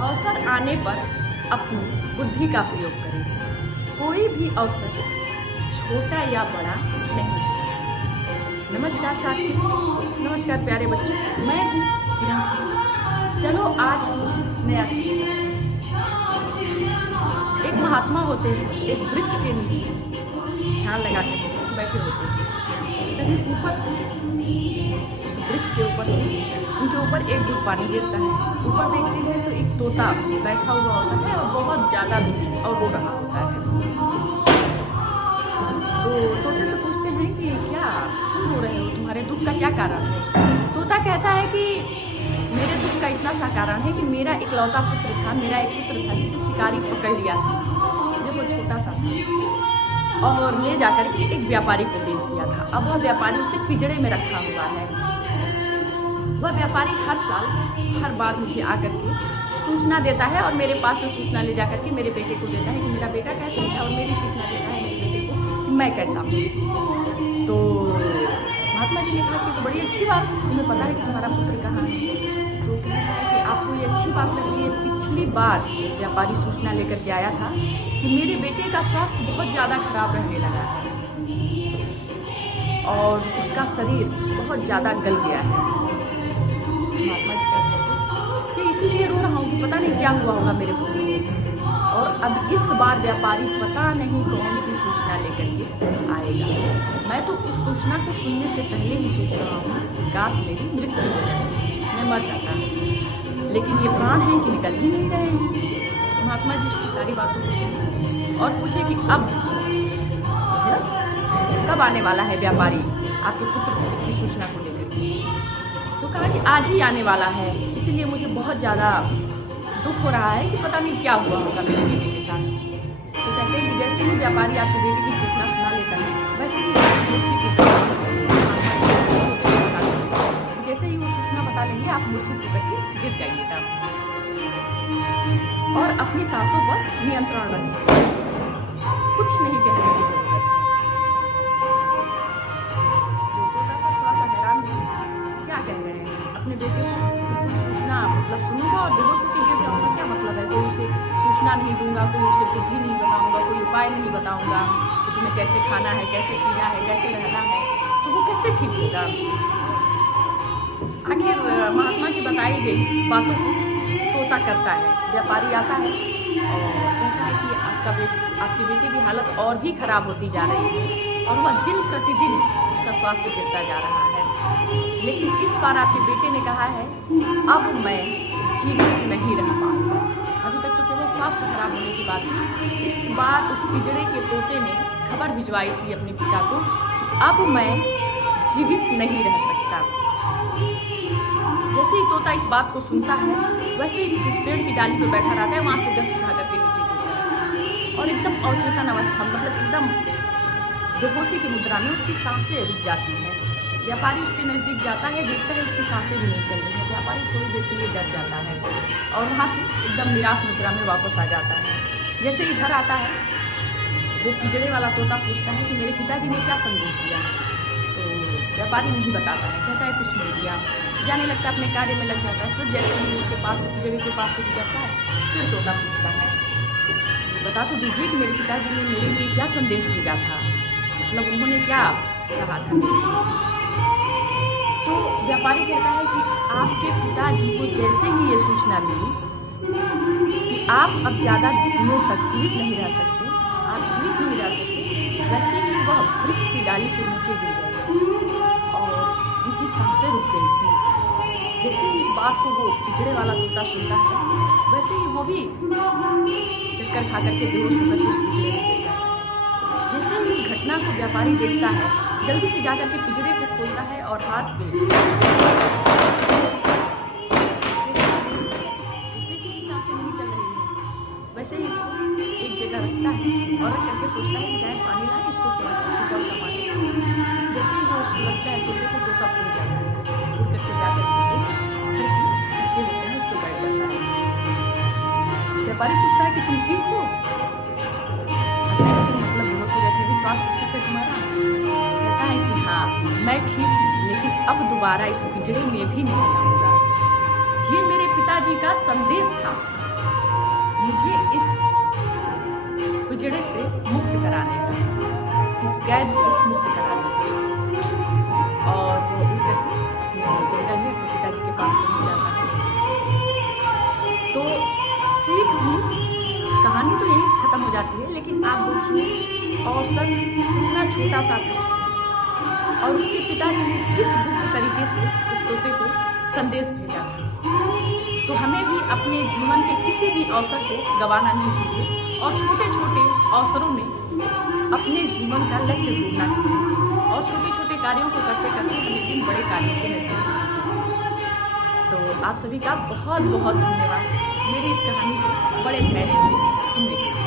अवसर आने पर अपनी बुद्धि का प्रयोग करें। कोई भी अवसर छोटा या बड़ा नहीं है। नमस्कार साथियों, नमस्कार प्यारे बच्चों, मैं हूँ किरण सिंह। चलो आज कुछ नया सीखते हैं। एक महात्मा होते हैं, एक वृक्ष के नीचे ध्यान लगा के बैठे होते हैं। तभी ऊपर से उस वृक्ष के ऊपर से उनके ऊपर एक घूंट पानी गिरता है। ऊपर देखते हैं तो एक तोता बैठा हुआ होता है और बहुत ज़्यादा दुखी और रो रहा होता है। तो तोते से पूछते हैं कि क्या तुम रो रहे हो, तुम्हारे दुख का क्या कारण है? तोता कहता है कि मेरे दुख का इतना सा कारण है कि मेरा इकलौता पुत्र था, मेरा एक पुत्र था जिसे शिकारी पकड़ लिया था, जब वो छोटा सा था, और ले जाकर के एक व्यापारी को बेच दिया था। अब वह व्यापारी उसे पिंजड़े में रखा हुआ है। वह व्यापारी हर साल हर बार मुझे आकर के सूचना देता है और मेरे पास से सूचना ले जाकर के मेरे बेटे को देता है कि मेरा बेटा कैसा है, और मेरी सूचना देता है मेरे बेटे को कि मैं कैसा हूँ। तो महात्मा जी ने कहा कि तो बड़ी अच्छी बात है, तुम्हें पता है कि तुम्हारा पुत्र कहाँ है। तो कहता है कि आपको ये अच्छी बात लग रही है, पिछली बार व्यापारी सूचना लेकर के आया था कि मेरे बेटे का स्वास्थ्य बहुत ज़्यादा खराब रहने लगा है और उसका शरीर बहुत ज़्यादा गल गया है। महात्मा जी कहते हैं कि इसीलिए रो रहा हूँ कि पता नहीं क्या हुआ होगा मेरे पुत्र को, और अब इस बार व्यापारी पता नहीं कौन सी सूचना लेकर के आएगा। मैं तो उस सूचना को सुनने से पहले ही सोच रहा हूँ कि काश मेरी मृत्यु हो जाए, मैं मर जाता, लेकिन ये प्राण हैं कि निकल ही नहीं रहे हैं। महात्मा जी उसकी सारी बातों को सुने और पूछे कि अब कब आने वाला है व्यापारी आपके पुत्र की सूचना को लेकर के। तो कहा कि आज ही आने वाला है, इसलिए मुझे बहुत ज़्यादा दुख हो रहा है कि पता नहीं क्या हुआ होगा मेरे बेटे के साथ। तो कहते हैं कि जैसे ही व्यापारी आपके बेटे की सूचना सुना लेता है, वैसे ही जैसे ही वो सूचना बता लेंगे आप मूर्छित होकर के गिर जाइएगा और अपनी सांसों पर नियंत्रण रखें, कुछ नहीं कहने की जरूरत है। जो तोता था थोड़ा सा हैरान हुआ, क्या कह रहे हैं, अपने बेटे को सूचना मतलब सुनूंगा और बेहोश होकर गिर जाऊंगा, क्या मतलब है? कोई उसे सूचना नहीं दूंगा, कोई उसे बुद्धि नहीं बताऊंगा, कोई उपाय नहीं बताऊंगा कि तुम्हें कैसे खाना है, कैसे पीना है, कैसे रहना है, तो वो कैसे ठीक होगा? आखिर महात्मा की बताई गई बातों को तोता करता है। व्यापारी आता है और कहता है कि आपके बेटे की हालत और भी खराब होती जा रही है और वह दिन प्रतिदिन उसका स्वास्थ्य गिरता जा रहा है, लेकिन इस बार आपके बेटे ने कहा है अब मैं जीवित नहीं रह पाऊंगा। अभी तक तो केवल स्वास्थ्य खराब होने की बात थी, इस बार उस पिंजड़े के तोते ने खबर भिजवाई थी अपने पिता को, अब मैं जीवित नहीं रह सकता। जैसे ही तोता इस बात को सुनता है, वैसे ही जिस पेड़ की डाली पर बैठा रहता है वहाँ से दस्त खा करके नीचे गिर जाता है और एकदम अवचेतन अवस्था, मतलब एकदम बेहोशी की मुद्रा में उसकी सांसें रुक जाती हैं। व्यापारी उसके नज़दीक जाता है, देखता है उसकी सांसें भी नहीं चल रही हैं। व्यापारी थोड़ी देर के लिए डर जाता है और वहाँ से एकदम निराश मुद्रा में वापस आ जाता है। जैसे ही घर आता है, वो पिंजड़े वाला तोता पूछता है कि मेरे पिताजी ने क्या संदेश दिया? तो व्यापारी नहीं बताता है, कहता है कुछ नहीं दिया, जाने लगता है, अपने कार्य में लग जाता है। फिर जैसे ही उसके पास पिंजड़े के पास से गुजरता है, फिर तोता पूछता है बता तो दीजिए कि मेरे पिताजी ने मेरे लिए क्या संदेश भेजा था, मतलब उन्होंने क्या कहा था मेरे लिए? तो व्यापारी कहता है कि आपके पिताजी को जैसे ही ये सूचना मिली कि आप अब ज़्यादा दिनों तक जीवित नहीं रह सकते, आप जीवित नहीं रह सकते, वैसे ही वह वृक्ष की डाली से नीचे गिर गए और उनकी सांसें रुक गई थी। जैसे ही इस बात को वो पिंजड़े वाला तोता सुनता है, वैसे ही वो भी चक्कर खा करके बेहोश होकर के उस पिंजड़े में गिर जाता है। जैसे ही इस घटना को व्यापारी देखता है, जल्दी से जाकर के पिंजड़े को खोलता है और हाथ पे तोते की भी सांसें नहीं चल रही है, वैसे ही इसको एक जगह रखता है और रख करके सोचता है कि चाहे पानी ला इसको थोड़ा सा छिटाव का पानी। जैसे ही वो उसको लगता है तोते को, तोता उड़ जाता है, उड़ करके जाकर छज्जे होते हैं उस पर बैठ जाता है। व्यापारी पूछता है कि तुम ठीक हो? मतलब बेहोश हो जाते हैं, स्वास्थ्य ठीक है तुम्हारा? कहता है कि हाँ मैं ठीक हूँ, लेकिन अब दोबारा इस पिंजड़े में भी नहीं आऊँगा। ये मेरे पिताजी का संदेश था मुझे इस उजड़े से मुक्त कराने का, इस कैद से मुक्त कराने का। और वो उठ करके जंगल में अपने पिताजी के पास पहुंच जाता है। तो सीख भी, कहानी तो यही खत्म हो जाती है, लेकिन आप देखिए अवसर कितना छोटा सा था और उसके पिताजी ने किस गुप्त तरीके से उस तोते को संदेश भेजा था। तो हमें भी अपने जीवन के किसी भी अवसर को गंवाना नहीं चाहिए और छोटे छोटे अवसरों में अपने जीवन का लक्ष्य ढूंढना चाहिए और छोटे छोटे कार्यों को करते करते हम एक दिन बड़े कार्यों के नजदीक पहुंच जाएंगे। तो आप सभी का बहुत बहुत धन्यवाद मेरी इस कहानी को बड़े धैर्य से सुनने के लिए।